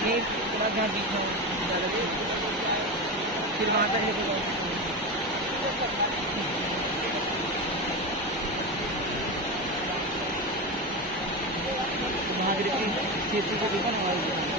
ये थोड़ा जहाँ बीच में ज़्यादा फिर वहाँ तक लेके जाओ। महावीर की स्थिति को देखा ना